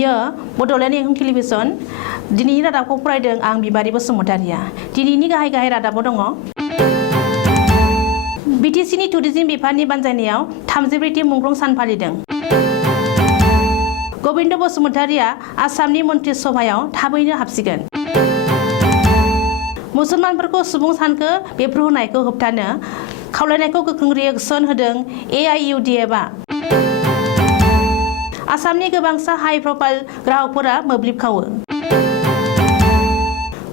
बियो बड'लेण्ड इंखं टेलिभिजन दिनैनि रादाबखौ फरायदों आं बिबारि बसुमतारिया। दिनैनि गाहाय रादाबाव दङ बिटिसिनि टुरिज्म बिफाननि बानजायनायाव 34थि मुंख्लं सान फालिदों। गबिन्द बसुमतारिया आसामनि मन्त्रि सभायाव थाबैनो हाबसिगोन। मुसलमानफोरखौ सुबुं सानखो बेफ्रुहोनायखौ होबथानो खावलायनायखौ गोख्रों रिएक्सन होदों AIUDF-आ। आसामनि गोबांसा हाई प्रफाइल ग्राहकफोरा मोब्लिब खावो।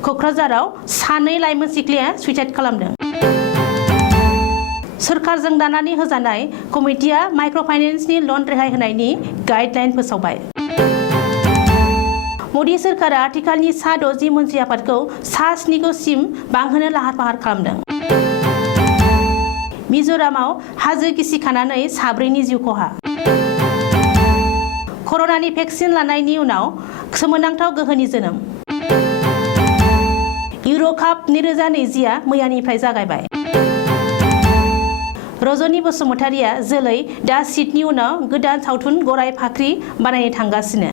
क'क्राझाराव सानै लाइमोन सिख्लाया सुइसाइड खालामदों। सोरखारजों दानानै होजानाय कमिटिया माइक्र' फाइनेन्सनि लन रेहाय होनायनि गाइडलाइन फोसावबाय। मदि सोरखारा आथिखालनि सा 60 मन्थ्रि आफादखौ सा 7 सिम बांहोनो लाहार फाहार खालामदों। मिज'रामाव हाजो गिसिखानानै 4नि जिउ खहा। कर'नानि भेक्सिन लानायनि उनाव सोमोनांथाव गोहोनि जोनोम। इउर'काप 2020 मैयानिफ्राय जागायबाय। रजनी बसुमतारिया जोलै दा सिटनि उनाव गोदान सावथुन गराय फाख्रि बानायनो थांगासिनो।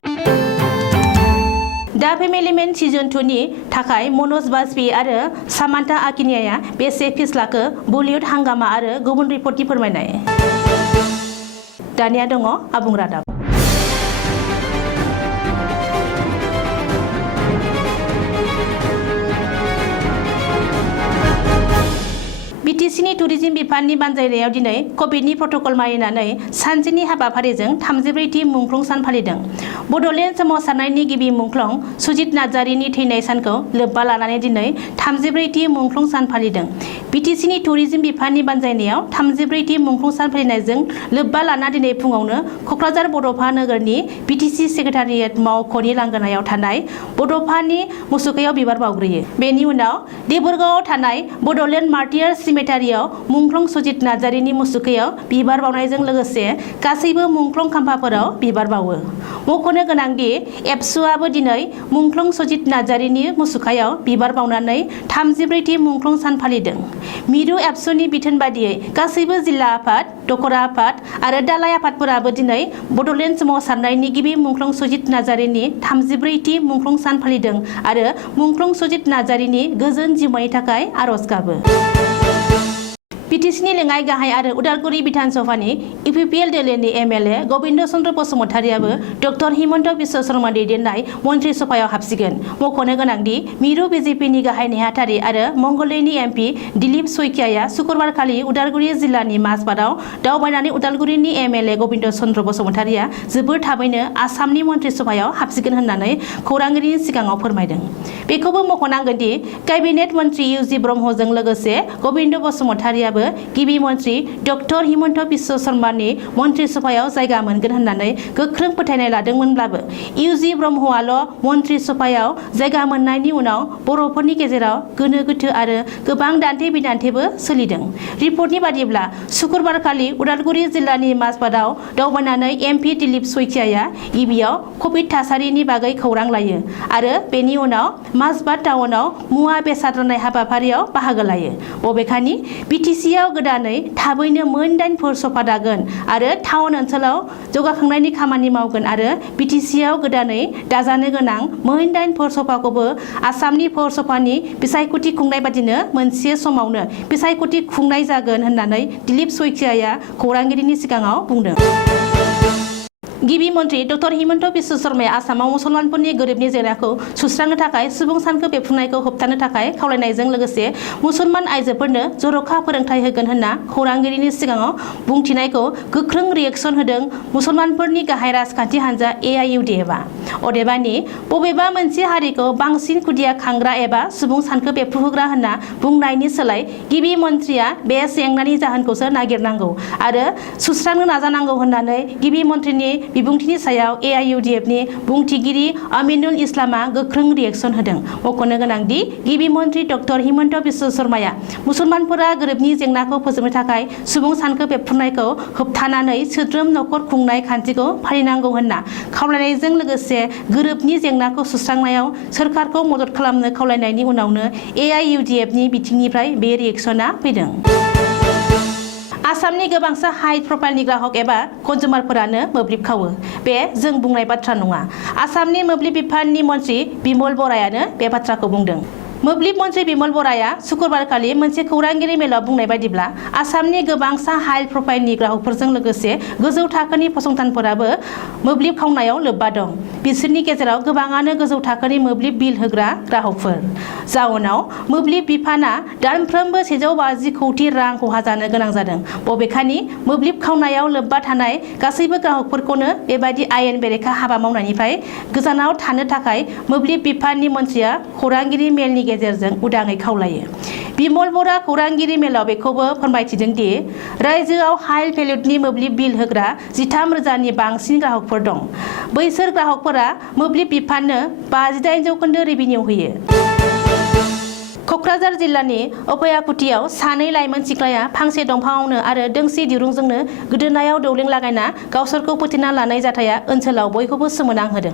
दा फेमिलि मेन सिजन 2 नि थाखाय मनज बाजपेयी आरो सामान्था आकिनियाया बेसे फिस लाखो बलिउड हांगामा आरो गुबुन रिपर्टनि फोरमायनाय। दानिया दङ आबुं रादाब। बिटिसिनि टुरिज्म बिफाननि बानजायनायाव दिनै कभिडनि प्रट'कल मानिनानै सानसेनि हाबाफारिजों 34थि मुंख्लं सान फालिदों। बड'लेण्ड सोमावसारनायनि गिबि मुंख्लं सुजित नार्जारिनि थैनाय सानखौ लोब्बा लानानै दिनै 34थि मुंख्लं सान फालिदों। बिटिसिनि टुरिज्म बिफाननि बानजायनायाव 34थि मुंख्लं सान फालिनायजों लोब्बा लाना दिनै फुङावनो क'क्राझार बड'फा नोगोरनि बिटिसि सेक्रेटारियेट मावख'नि लांगोनायाव थानाय बड'फानि मुसुखायाव बिबार बावग्रोयो। बेनि उनाव देबोरगावआव थानाय बड'लेण्ड मार्टियार्स सिमेटारियाव मुंख्लं सुजित नार्जारिनि मुसुखायाव बिबार बावनायजों लोगोसे गासैबो मुंख्लं खाम्फाफोराव बिबार बावो। मख'नो गोनांदि एबसुआबो दिनै मुंख्लं सुजित नार्जारिनि मुसुखायाव बिबार बावनानै 34थि मुंख्लं सान फालिदों। मिरु एबसुनि बिथोन बादियै गासैबो जिल्ला आफाद, दखरा आफाद आरो दालाइ आफादफोराबो दिनै बड'लेण्ड सोमावसारनायनि गिबि मुंख्लं सुजित नार्जारिनि 34थि मुंख्लं सान फालिदों आरो मुंख्लं सुजित नार्जारिनि गोजोन जिउमानि थाखाय आर'ज गाबो। बिटिसिनि लेङाइ गाहाय आरो उदालगुरि बिधान सभानि इउपिपिएल दोलोनि MLA गबिन्द चन्द्र बसुमतारियाबो डक्टर हिमन्त बिश्व शर्मा दैदेननाय मन्त्रि सभायाव हाबसिगोन। मख'नो गोनांदि मिरु बिजेपिनि गाहाय नेहाथारि आरो मंगलदैनि MP दिलीप सयखियाया सुक्रुबारखालि उदालगुरि जिल्लानि माजबाटआव दावबायनानै उदालगुरिनि MLA गबिन्द चन्द्र बसुमतारिया जोबोर थाबैनो आसामनि मन्त्रि सभायाव हाबसिगोन होननानै खौरांगिरिनि सिगाङाव फोरमायदों। बेखौबो मख'नांगोनदि केबिनेट मन्त्रि UG ब्रह्मजों लोगोसे गबिन्द बसुमतारियाबो गिबि मन्त्रि डक्टर हिमन्त बिश्व शर्मानि मन्त्रि सभायाव जायगा मोनगोन होननानै गोख्रों फोथायनाय लादोंमोनब्लाबो UG ब्रह्मआल' मन्त्रि सभायाव जायगा मोननायनि उनाव बर'फोरनि गेजेराव गोनो गोथो आरो गोबां दान्थे बिदान्थेबो सोलिदों। रिपर्टनि बादिब्ला सुक्रुबारखालि उदालगुरि जिल्लानि माजबाटआव दावबायनानै MP दिलीप सयखियाया गिबियाव कभिड थासारिनि बागै खौरां लायो आरो बेनि उनाव माजबाट टाउनाव मुवा बेसाद राननाय हाबाफारियाव बाहागो लायो। बबेखानि बिटिसिआव गोदानै थाबैनो मोन 8 पौरसभा दागोन आरो टाउन ओनसोलाव जौगाखांनायनि खामानि मावगोन आरो बिटिसिआव गोदानै दाजानो गोनां मोन 8 पौरसभाखौबो आसामनि पौरसभानि बिसायख'थि खुंनाय बादिनो मोनसे समावनो बिसायख'थि खुंनाय जागोन होननानै दिलीप सयखियाया खौरांगिरिनि सिगाङाव बुंदों। गिबि मन्त्रि डक्टर हिमन्त बिश्व शर्माया आसामाव मुसलमानफोरनि गोरिबनि जेंनाखौ सुस्रांनो थाखाय सुबुं सानखो बेफ्रुनायखौ होबथानो थाखाय खावलायनायजों लोगोसे मुसलमान आइजोफोरनो जर'खा फोरोंथाय होगोन होनना खौरांगिरिनि सिगाङाव बुंथिनायखौ गोख्रों रिएक्सन होदों मुसलमानफोरनि गाहाय राजखान्थि हान्जा AIUDF-आ। अदेबानि बबेबा मोनसे हारिखौ बांसिन खुदिया खांग्रा एबा सुबुं सानखो बेफ्रुहोग्रा होनना बुंनायनि सोलाय गिबि मन्त्रिया बे जेंनानि जाहोनखौसो नागिरनांगौ आरो सुस्रांनो नाजानांगौ होननानै गिबि मन्त्रिनि बिबुंथिनि सायाव AIUDF-नि बुंथिगिरि आमिनुल इस्लामआ गोख्रों रिएक्सन होदों। मख'नो गोनांदि गिबि मन्त्रि डक्टर हिमन्त बिश्व शर्माया मुसलमानफोरा गोरिबनि जेंनाखौ फोजोबनो थाखाय सुबुं सानखो बेफ्रुनायखौ होबथानानै सोद्रोम नखर खुंनाय खान्थिखौ फालिनांगौ होनना खावलायनायजों लोगोसे गोरिबनि जेंनाखौ सुस्रांनायाव सोरखारखौ मदद खालामनो खावलायनायनि उनावनो AIUDF-नि बिथिंनिफ्राय बे रिएक्सनआ फैदों। आसामनि गोबांसा हाई प्रफाइलनि ग्राहक एबा कन्जुमारफोरानो मोब्लिब खावो। बे जों बुंनाय बाथ्रा नङा। आसामनि मोब्लिब बिफाननि मन्त्रि बिमल बरायानो बे बाथ्राखौ बुंदों। मोब्लिब मन्त्रि बिमल बराया शुक्रबारखालि मोनसे खौरांगिरि मेलाव बुंनाय बायदिब्ला आसामनि गोबांसा हाई प्रफाइलनि ग्राहकफोरजों लोगोसे गोजौ थाखोनि फसंथानफोराबो मोब्लिब खावनायाव लोब्बा दं। बिसोरनि गेजेराव गोबाङानो गोजौ थाखोनि मोब्लिब बिल होग्रा ग्राहकफोर। जाउनाव मोब्लिब बिफाना दानफ्रोमबो 150 कौटि रां खहा जानो गोनां जादों। बबेखानि मोब्लिब खावनायाव लोब्बा थानाय गासैबो ग्राहकफोरखौनो बेबादि आयेन बेरेखा हाबा मावनायनिफ्राय गोजानाव थानो थाखाय मोब्लिब बिफाननि मन्थ्रिया खौरांगिरि मेलनि गेजेरजों उदाङै खावलायो। बिमल बरा खौरांगिरि मेलाव बेखौबो फोरमायथिदों दि रायजोआव हाई भेल्युडनि मोब्लिब बिल होग्रा 13,000नि बांसिन ग्राहकफोर दं। बैसोर ग्राहकफोरा मोब्लिब बिफाननो 58% रेभिनिउ होयो। कक्राझार जिल्लानि अभयाकुटियाव सानै लाइमोन सिख्लाया फांसे दंफाङावनो आरो दोंसे दिरुंजोंनो गोदोनायाव दौलें लागायना गावसोरखौ फोथैना लानाय जाथाया ओनसोलाव बयखौबो सोमोनांहोदों।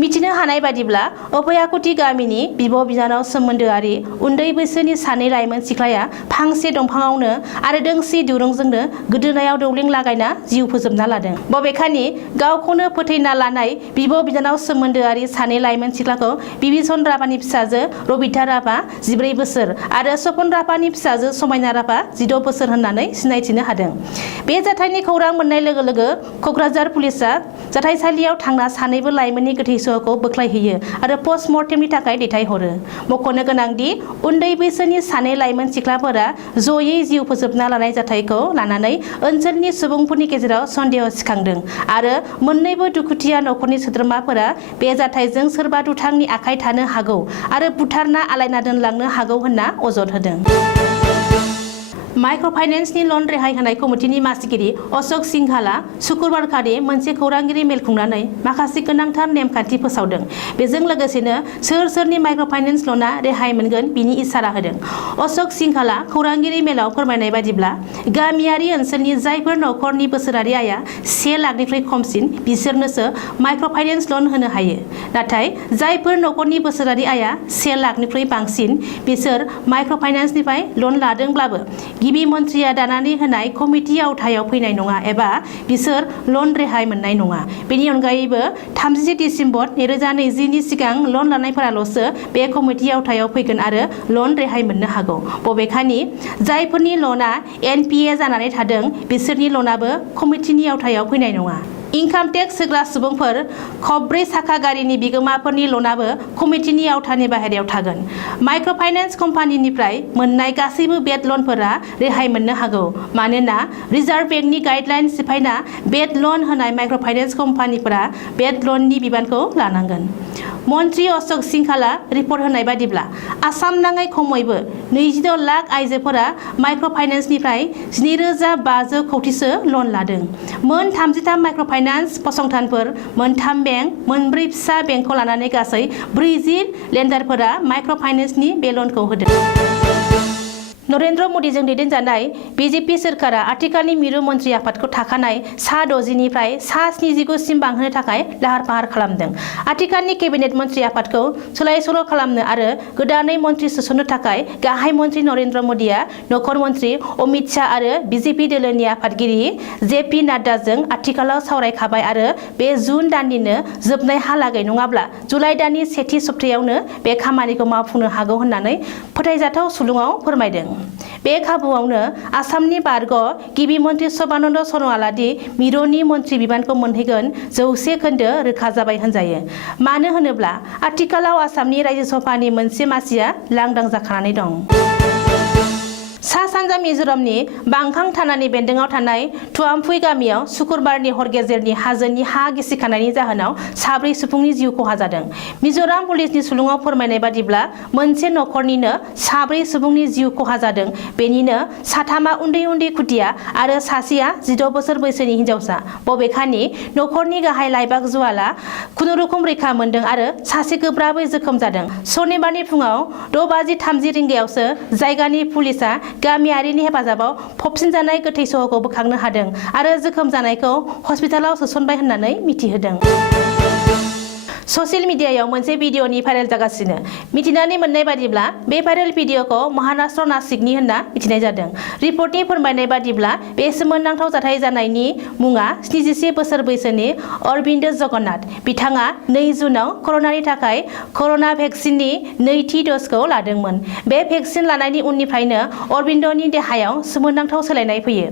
मिथिनो हानाय बादिब्ला अभयाकुटि गामिनि बिब' बिनानाव सोमोन्दोआरि उन्दै बैसोनि सानै लाइमोन सिख्लाया फांसे दंफाङावनो आरो दोंसे दिरुंजोंनो गोदोनायाव दौलें लागायना जिउ फोजोबना लादों। बबेखानि गावखौनो फोथैना लानाय बिब' बिनानाव सोमोन्दोआरि सानै लाइमोन सिख्लाखौ बिबिसन राभानि फिसाजो रबिता राभा 14 बोसोर आरो सपन राभानि फिसाजो समायना राभा 16 बोसोर होननानै सिनायथिनो हादों। बे जाथायनि खौरां मोननाय लोगो लोगो कक्राझार पुलिसआ जाथायसालियाव थांना सानैबो लाइमोननि गोथै सहखौ बोख्लायहैयो आरो पस्टमर्टेमनि थाखाय दैथायहरो। मख'नो गोनांदि उन्दै बैसोनि सानै लाइमोन सिख्लाफोरा जयै जिउ फोजोबना लानाय जाथायखौ लानानै ओनसोलनि सुबुंफोरनि गेजेराव सन्देह सिखांदों आरो मोन्नैबो दुखुथिया नखरनि सोद्रोमाफोरा बे जाथायजों सोरबा दुथांनि आखाइ थानो हागौ आरो बुथारना आलायना दोनलांनो हागौ होनना अजद होदों। माइक्र' फाइनेन्सनि लन रेहाय होनाय कमिटिनि मासिगिरि अशोक सिंघालआ शुक्रबारखालि मोनसे खौरांगिरि मेल खुंनानै माखासे गोनांथार नेमखान्थि फोसावदों। बेजों लोगोसेनो सोर सोरनि माइक्र' फाइनेन्स लना रेहाय मोनगोन बिनि इसारा होदों। अशोक सिंघालआ खौरांगिरि मेलाव फोरमायनाय बादिब्ला गामियारि ओनसोलनि जायफोर नखरनि बोसोरारि आया 1 लाखनिफ्राय खमसिन बिसोरनोसो माइक्र' फाइनेन्स लन होनो हायो। नाथाय जायफोर नखरनि बोसोरारि आया 1 लाखनिख्रुइ बांसिन बिसोर माइक्र' फाइनेन्सनिफ्राय लन लादोंब्लाबो गिबि मन्थ्रिया दानानै होनाय कमिटि आवथायाव फैनाय नङा एबा बिसोर लन रेहाय मोननाय नङा। बेनि अनगायैबो 30 दिसेम्बर 2020नि सिगां लन लानायफोराल'सो बे कमिटि आवथायाव फैगोन आरो लन रेहाय मोननो हागौ। बबेखानि जायफोरनि लना NPA जानानै थादों बिसोरनि लनाबो कमिटिनि आवथायाव फैनाय नङा। इनकाम टेक्स होग्रा सुबुंफोर, खबब्रै साखा गारिनि बिगोमाफोरनि लनाबो कमिटिनि आवथानि बाहेरायाव थागोन। माइक्र' फाइनेन्स कम्पानिनिफ्राय मोननाय गासैबो बेड लनफोरा रेहाय मोननो हागौ मानोना रिजार्भ बेंकनि गाइडलाइन सिफायना बेड लन होनाय माइक्र' फाइनेन्स कम्पानिफोरा बेड लननि बिबानखौ लानांगोन। मन्त्रि अशोक सिंघालआ रिपर्ट होनाय बादिब्ला आसाम नाङै खमैबो 26 लाख आइजोफोरा माइक्र' फाइनेन्सनिफ्राय 12,500 कौटिसो लन लादों। मोन 33 माइक्र' फाइनेन्स फसंथानफोर, 3 बेंक, 4 फिसा बेंकखौ लानानै गासै 40 लेन्डारफोरा माइक्र' फाइनेन्सनि बे लनखौ होदों। नरेन्द्र मदिजों दैदेनजानाय बिजेपि सोरखारा आथिखालनि मिरु मन्त्रि आफादखौ थाखानाय सा 60निफ्राय सा 79 सिम बांहोनो थाखाय लाहार फाहार खालामदों। आथिखालनि केबिनेट मन्त्रि आफादखौ सोलाय सोल' खालामनो आरो गोदानै मन्त्रि सोसननो थाखाय गाहाय मन्त्रि नरेन्द्र मदिया नखर मन्त्रि अमित शाह आरो बिजेपि दोलोनि आफादगिरि JP नाड्डाजों आथिखालाव सावरायखाबाय आरो बे जुन दाननिनो जोबनायहालागै नङाब्ला जुलाइ दाननि सेथि सप्तायावनो बे खामानिखौ मावफुंनो हागौ होननानै फोथायजाथाव सुलुङाव फोरमायदों। बे खाबुआवनो आसामनि बारग' गिबि मन्त्रि सर्बानन्द सन'वालादि मिरुनि मन्त्रि बिबानखौ मोनहैगोन 100% रोखा जाबाय होनजायो। मानो होनोब्ला आथिखालाव आसामनि रायजो सभानि मोनसे मासिया लांदां जाखानानै दं। सा सानजा मिजोरामनि बांखां थानानि बेन्दोङाव थानाय थुआमफुइ गामियाव शुक्रबारनि हर गेजेरनि हाजोनि हा गिसिखानायनि जाहोनाव 4 सुबुंनि जिउ खहा जादों। मिजोराम पुलिसनि सुलुङाव फोरमायनाय बादिब्ला मोनसे नखरनिनो 4 सुबुंनि जिउ खहा जादों। बेनिनो 3 उन्दै उन्दै खुदिया आरो सासेया 16 बोसोर बैसोनि हिनजावसा। बबेखानि नखरनि गाहाय लाइबाग जुवाला खुनुरुखुम रैखा मोनदों आरो सासे गोब्राबै जोखोम जादों। सनिबारनि फुङाव 6:30 रिंगायावसो जायगानि पुलिसआ गामियारिनि हेफाजाबाव फबसिनजानाय गोथै सहखौ बोखांनो हादों आरो जोखोम जानायखौ हस्पिटालाव सोसनबाय होननानै मिथिहोदों। ससियेल मिडियायाव मोनसे भिडिअनि भाइरेल जागासिनो मिथिनानै मोननाय बादिब्ला बे भाइरेल भिडिअखौ महाराष्ट्र नासिकनि होनना मिथिनाय जादों। रिपर्टनि फोरमायनाय बादिब्ला बे सोमोनांथाव जाथाय जानायनि मुङा 71 बोसोर बैसोनि अरबिन्द जगन्नाथ। बिथाङा 2 जुनाव कर'नानि थाखाय कर'ना भेक्सिननि नैथि ड'जखौ लादोंमोन। बे भेक्सिन लानायनि उननिफ्रायनो अरबिन्दनि देहायाव सोमोनांथाव सोलायनाय फैयो।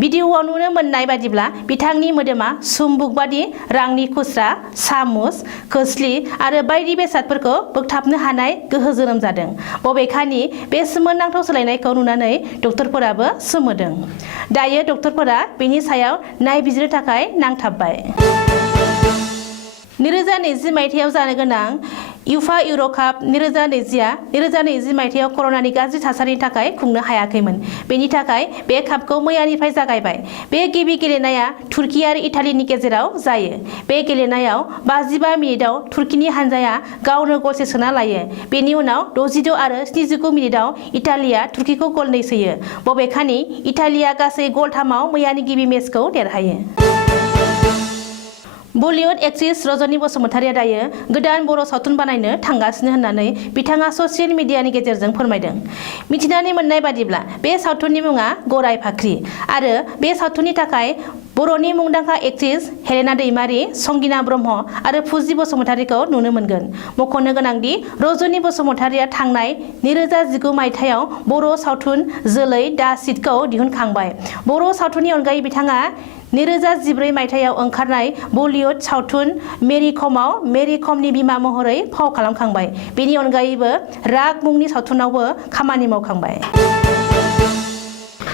भिडिअआव नुनो मोननाय बादिब्ला बिथांनि मोदोमा सुम्बुक बादि रांनि खुस्रा, सामुस, खोस्लि आरो बायदि बेसादफोरखौ बोगथाबनो हानाय गोहो जोनोम जादों। बबेखानि बे सोमोनांथाव सोलायनायखौ नुनानै डक्टरफोराबो सोमोदों। दायो डक्टरफोरा बेनि सायाव नायबिजिरनो थाखाय नांथाबबाय। 2020 मायथाइयाव जानो गोनां युफा इउर' काप 2020 मायथाइयाव कर'नानि गाज्रि थासारिनि थाखाय खुंनो हायाखैमोन। बेनि थाखाय बे कापखौ मैयानिफ्राय जागायबाय। बे गिबि गेलेनाया तुर्की आरो इटालीनि गेजेराव जायो। बे गेलेनायाव 55 मिनिटाव तुर्कीनि हानजाया गावनो गलसे सोना लायो। बेनि उनाव 66 आरो 79 मिनिटाव इटालीया तुर्कीखौ गल 2 सोयो। बबेखानि इटालीया गासै गल 3आव मैयानि गिबि मेचखौ देरहायो। बलिउड एक्ट्रेस रजनी बसुमतारिया दायो गोदान बर' सावथुन बानायनो थांगासिनो होननानै बिथाङा ससियेल मिडियानि गेजेरजों फोरमायदों। मिथिनानै मोननाय बादिब्ला बे सावथुननि मुङा गराय फाख्रि आरो बे सावथुननि थाखाय बर'नि मुंदांखा एक्ट्रेस हेलेना दैमारि, संगिना ब्रह्म आरो फुजि बसुमतारिखौ नुनो मोनगोन। मख'नो गोनांदि रजनी बसुमतारिया थांनाय 2019 मायथाइयाव बर' सावथुन जोलै दा सिटखौ दिहुनखांबाय। बर' सावथुननि अनगायै बिथाङा 2014 मायथाइयाव ओंखारनाय बलिउड सावथुन मेरी कमआव मेरी कमनि बिमा महरै फाव खालामखांबाय। बेनि अनगायैबो राग मुंनि सावथुनावबो खामानि मावखांबाय।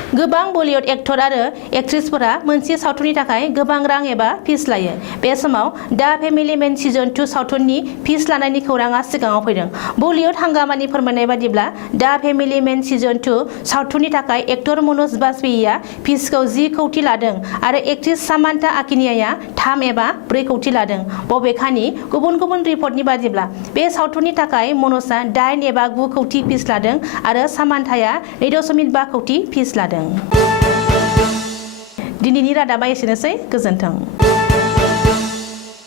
गोबां बलिउड एक्टर आरो एक्ट्रेसफोरा मोनसे सावथुननि थाखाय गोबां रां एबा फिस लायो। बे समाव दा फेमिलि मेन सिजन 2 सावथुननि फिस लानायनि खौराङा सिगाङाव फैदों। बलिउड हांगामानि फोरमायनाय बादिब्ला दा फेमिलि मेन सिजन 2 सावथुननि थाखाय एक्टर मनज बाजपेयीआ फिसखौ 10 कौटि लादों आरो एक्ट्रेस सामान्था आकिनियाया 3 एबा 4 कौटि लादों। बबेखानि गुबुन गुबुन रिपर्टनि बादिब्ला बे सावथुननि थाखाय मनजआ 8 एबा 9 कौटि फिस लादों आरो सामान्थाया 2.5 कौटि फिस लादों। दिनैनि रादाबा एसेनोसै। गोजोन्थों।